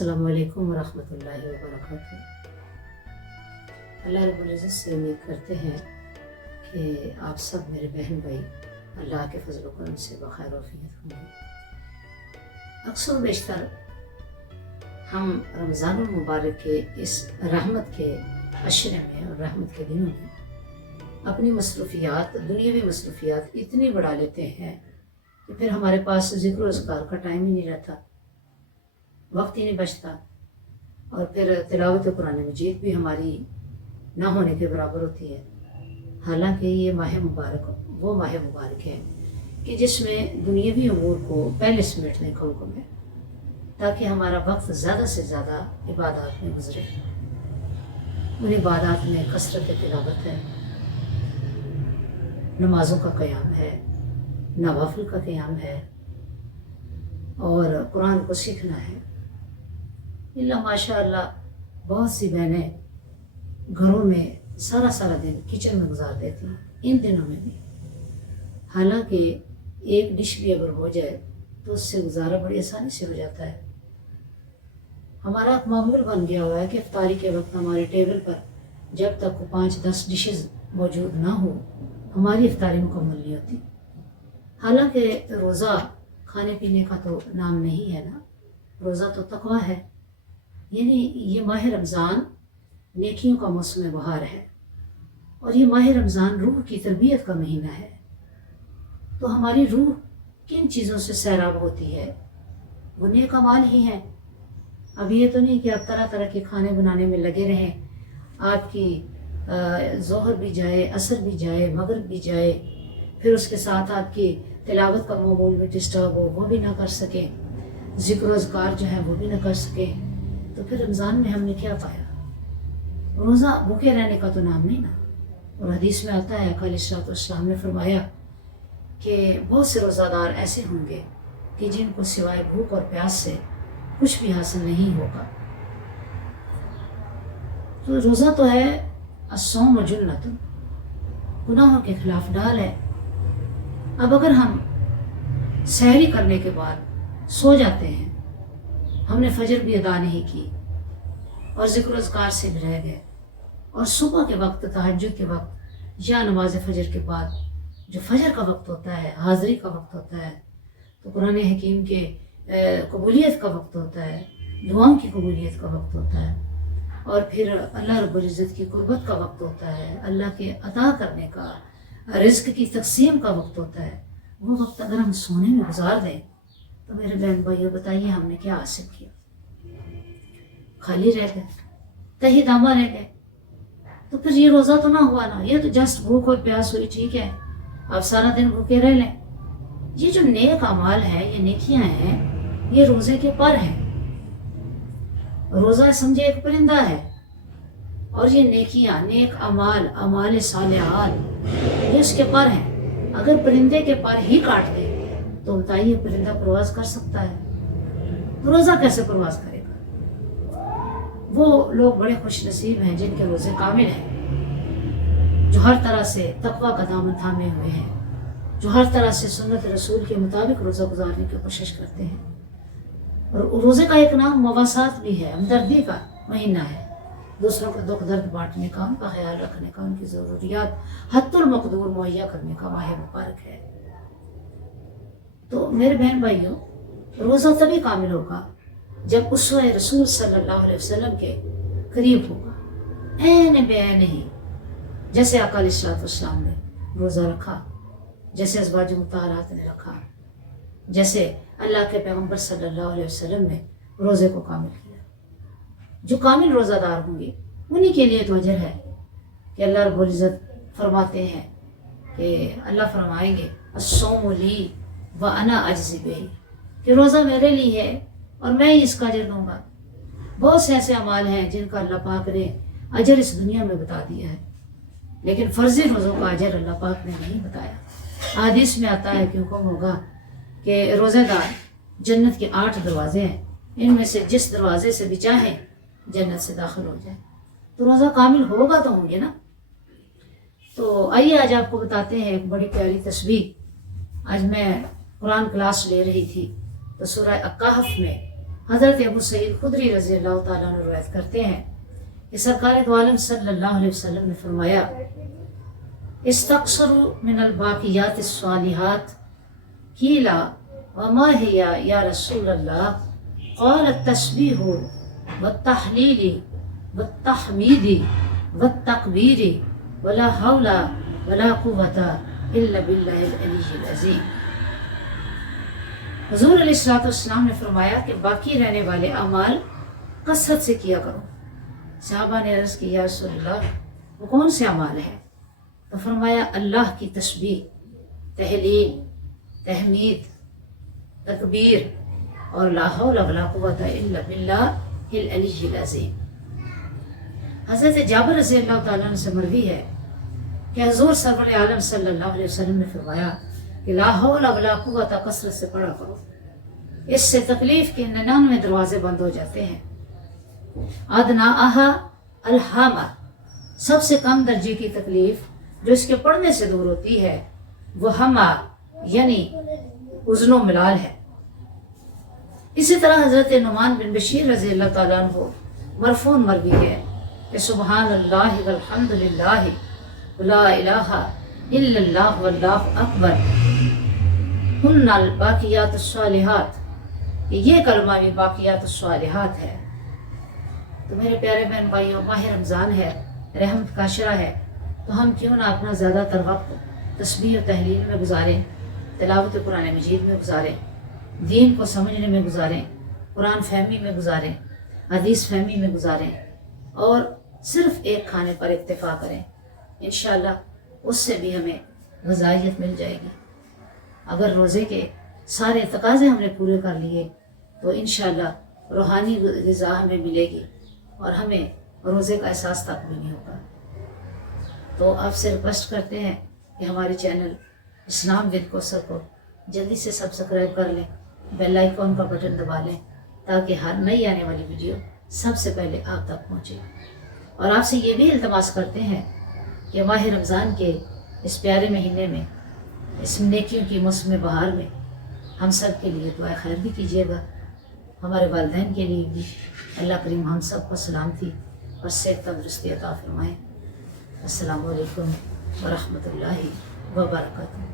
السلام علیکم ورحمۃ اللہ وبرکاتہ۔ اللہ رب العزت سے امید کرتے ہیں کہ آپ سب میرے بہن بھائی اللہ کے فضل و کرم سے بخیر و عافیت ہوں گے۔ اکثر و بیشتر ہم رمضان المبارک کے اس رحمت کے عشرے میں اور رحمت کے دنوں میں اپنی مصروفیات، دنیاوی مصروفیات اتنی بڑھا لیتے ہیں کہ پھر ہمارے پاس ذکر و اذکار کا ٹائم ہی نہیں رہتا، وقت ہی نہیں بچتا، اور پھر تلاوت قرآن مجید بھی ہماری نہ ہونے کے برابر ہوتی ہے۔ حالانکہ یہ ماہ مبارک وہ ماہ مبارک ہے کہ جس میں دنیاوی امور کو پہلے سمیٹنے کا حکم ہے تاکہ ہمارا وقت زیادہ سے زیادہ عبادات میں گزرے۔ ان عبادات میں کثرت تلاوت ہے، نمازوں کا قیام ہے، نوافل کا قیام ہے، اور قرآن کو سیکھنا ہے۔ اللہ ماشاء اللہ بہت سی بہنیں گھروں میں سارا دن کچن میں گزار دیتی ہیں ان دنوں میں بھی، حالانکہ ایک ڈش بھی اگر ہو جائے تو اس سے گزارا بڑی آسانی سے ہو جاتا ہے۔ ہمارا ایک معمول بن گیا ہوا ہے کہ افطاری کے وقت ہمارے ٹیبل پر جب تک 5-10 ڈشز موجود نہ ہو ہماری افطاری مکمل نہیں ہوتی۔ حالانکہ روزہ کھانے پینے کا تو نام نہیں ہے نا، روزہ تو تقویٰ ہے، یعنی یہ ماہ رمضان نیکیوں کا موسم بہار ہے، اور یہ ماہ رمضان روح کی تربیت کا مہینہ ہے۔ تو ہماری روح کن چیزوں سے سیراب ہوتی ہے؟ وہ نیک اعمال ہی ہیں۔ اب یہ تو نہیں کہ آپ طرح طرح کے کھانے بنانے میں لگے رہیں، آپ کی ظہر بھی جائے، عصر بھی جائے، مغرب بھی جائے، پھر اس کے ساتھ آپ کی تلاوت کا معمول بھی ڈسٹرب ہو، وہ بھی نہ کر سکیں، ذکر و اذکار جو ہے وہ بھی نہ کر سکیں، تو پھر رمضان میں ہم نے کیا پایا؟ روزہ بھوکے رہنے کا تو نام نہیں نا۔ اور حدیث میں آتا ہے، علیہ الصلوۃ والسلام نے فرمایا کہ بہت سے روزہ دار ایسے ہوں گے کہ جن کو سوائے بھوک اور پیاس سے کچھ بھی حاصل نہیں ہوگا۔ تو روزہ تو ہے الصوم جنۃ، گناہوں کے خلاف ڈال ہے۔ اب اگر ہم سحری کرنے کے بعد سو جاتے ہیں، ہم نے فجر بھی ادا نہیں کی اور ذکر و اذکار سے بھی رہ گئے، اور صبح کے وقت، تہجد کے وقت یا نماز فجر کے بعد جو فجر کا وقت ہوتا ہے، حاضری کا وقت ہوتا ہے، تو قرآن حکیم کے قبولیت کا وقت ہوتا ہے، دعاؤں کی قبولیت کا وقت ہوتا ہے، اور پھر اللہ رب العزت کی قربت کا وقت ہوتا ہے، اللہ کے عطا کرنے کا، رزق کی تقسیم کا وقت ہوتا ہے۔ وہ وقت اگر ہم سونے میں گزار دیں تو میرے بہن بھائیوں بتائیے ہم نے کیا حاصل کیا؟ خالی رہ گئے، تہی دامہ رہ گئے۔ تو پھر یہ روزہ تو نہ ہوا نا، یہ تو جسٹ بھوک اور پیاس ہوئی، ٹھیک ہے آپ سارا دن بھوکے رہ لیں۔ یہ جو نیک اعمال ہیں، یہ نیکیاں ہیں، یہ روزے کے پر ہیں۔ روزہ سمجھے ایک پرندہ ہے، اور یہ نیکیاں، نیک اعمال، اعمال صالحات یہ اس کے پر ہیں۔ اگر پرندے کے پر ہی کاٹ دے تو بتائیے پرندہ پرواز کر سکتا ہے؟ روزہ کیسے پرواز کرے گا؟ وہ لوگ بڑے خوش نصیب ہیں جن کے روزے کامل ہیں، جو ہر طرح سے تقویٰ کا دامن تھامے ہوئے ہیں، جو ہر طرح سے سنت رسول کے مطابق روزہ گزارنے کی کوشش کرتے ہیں۔ اور روزے کا ایک نام مواسات بھی ہے، ہمدردی کا مہینہ ہے، دوسروں کو دکھ درد بانٹنے کا، ان کا خیال رکھنے کا، ان کی ضروریات حتی المقدور مہیا کرنے کا ماہ مبارک ہے۔ تو میرے بہن بھائیوں، روزہ تبھی کامل ہوگا جب اسوہ رسول صلی اللہ علیہ وسلم کے قریب ہوگا، عین بے عین ہی، جیسے آقا علیہ الصلوۃ والسلام نے روزہ رکھا، جیسے ازواج مطہرات نے رکھا، جیسے اللہ کے پیغمبر صلی اللہ علیہ وسلم نے روزے کو کامل کیا۔ جو کامل روزہ دار ہوں گے انہی کے لیے تو اجر ہے کہ اللہ رب العزت فرماتے ہیں کہ اللہ فرمائیں گے الصوم لی وانا اجزی بہ، کہ روزہ میرے لیے ہے اور میں ہی اس کا اجر دوں گا۔ بہت سے ایسے اعمال ہیں جن کا اللہ پاک نے اجر اس دنیا میں بتا دیا ہے، لیکن فرضی روزوں کا اجر اللہ پاک نے نہیں بتایا۔ حدیث میں آتا ہے کہ حکم ہوگا کہ روزے دار جنت کے 8 دروازے ہیں، ان میں سے جس دروازے سے بھی چاہیں جنت سے داخل ہو جائے۔ تو روزہ کامل ہوگا تو ہوں گے نا۔ تو آئیے آج آپ کو بتاتے ہیں ایک بڑی پیاری تسبیح۔ آج میں قرآن کلاس لے رہی تھی تو سورہ الکہف میں حضرت ابو سعید خدری رضی اللہ تعالیٰ عنہ روایت کرتے ہیں کہ سرکار دو عالم صلی اللہ علیہ وسلم نے فرمایا استقصروا من الباقیات الصالحات قیل وما ہی یا رسول اللہ قال التسبیح والتحلیل والتحمید والتکبیر ولا حول ولا قوت الا باللہ العلی العظیم۔ حضور علیہ الصلوۃ والسلام نے فرمایا کہ باقی رہنے والے اعمال کثرت سے کیا کرو۔ صحابہ نے عرض کی یا رسول اللہ وہ کون سے اعمال ہیں؟ تو فرمایا اللہ کی تسبیح، تحلیل، تحمید، تکبیر اور لا حول ولا قوت الا باللہ العلی العظیم۔ حضرت جابر رضی اللہ تعالیٰ عنہ سے مروی ہے کہ حضور سرور عالم صلی اللہ علیہ وسلم نے فرمایا کہ لا حول ولا قوت کثرت سے پڑھا کرو، اس سے تکلیف کے 99 دروازے بند ہو جاتے ہیں۔ ادناہا الحامہ، سب سے کم درجے کی تکلیف جو اس کے پڑھنے سے دور ہوتی ہے وہ ہما یعنی اذن و ملال ہے۔ اسی طرح حضرت نعمان بن بشیر رضی اللہ تعالیٰ عنہ مرفوع مروی ہے کہ سبحان اللہ والحمد للہ لا الہ الا اللہ واللہ اکبر ہن الباقیات الصالحات، یہ کلمہ بھی باقیات الصالحات ہے۔ تو میرے پیارے بہن بھائیوں، ماہ رمضان ہے، رحمت کا عشرہ ہے، تو ہم کیوں نہ اپنا زیادہ تر وقت تسبیح و تحلیل میں گزاریں، تلاوت قرآن مجید میں گزاریں، دین کو سمجھنے میں گزاریں، قرآن فہمی میں گزاریں، حدیث فہمی میں گزاریں، اور صرف ایک کھانے پر اکتفا کریں۔ انشاءاللہ اس سے بھی ہمیں غذائیت مل جائے گی۔ اگر روزے کے سارے تقاضے ہم نے پورے کر لیے تو انشاءاللہ روحانی غذا ہمیں ملے گی اور ہمیں روزے کا احساس تک بھی نہیں ہوگا۔ تو آپ سے ریکویسٹ کرتے ہیں کہ ہمارے چینل اسلام ود کوثر کو جلدی سے سبسکرائب کر لیں، بیل آئیکن کا بٹن دبا لیں تاکہ ہر نئی آنے والی ویڈیو سب سے پہلے آپ تک پہنچے۔ اور آپ سے یہ بھی التماس کرتے ہیں کہ ماہ رمضان کے اس پیارے مہینے میں، اس نیکیوں کی موسم بہار میں ہم سب کے لیے دعا خیر بھی کیجیے گا، ہمارے والدین کے لیے بھی۔ اللہ کریم ہم سب کو سلامتی اور صحت تندرستی عطا فرمائے۔ السلام علیکم ورحمۃ اللہ وبرکاتہ۔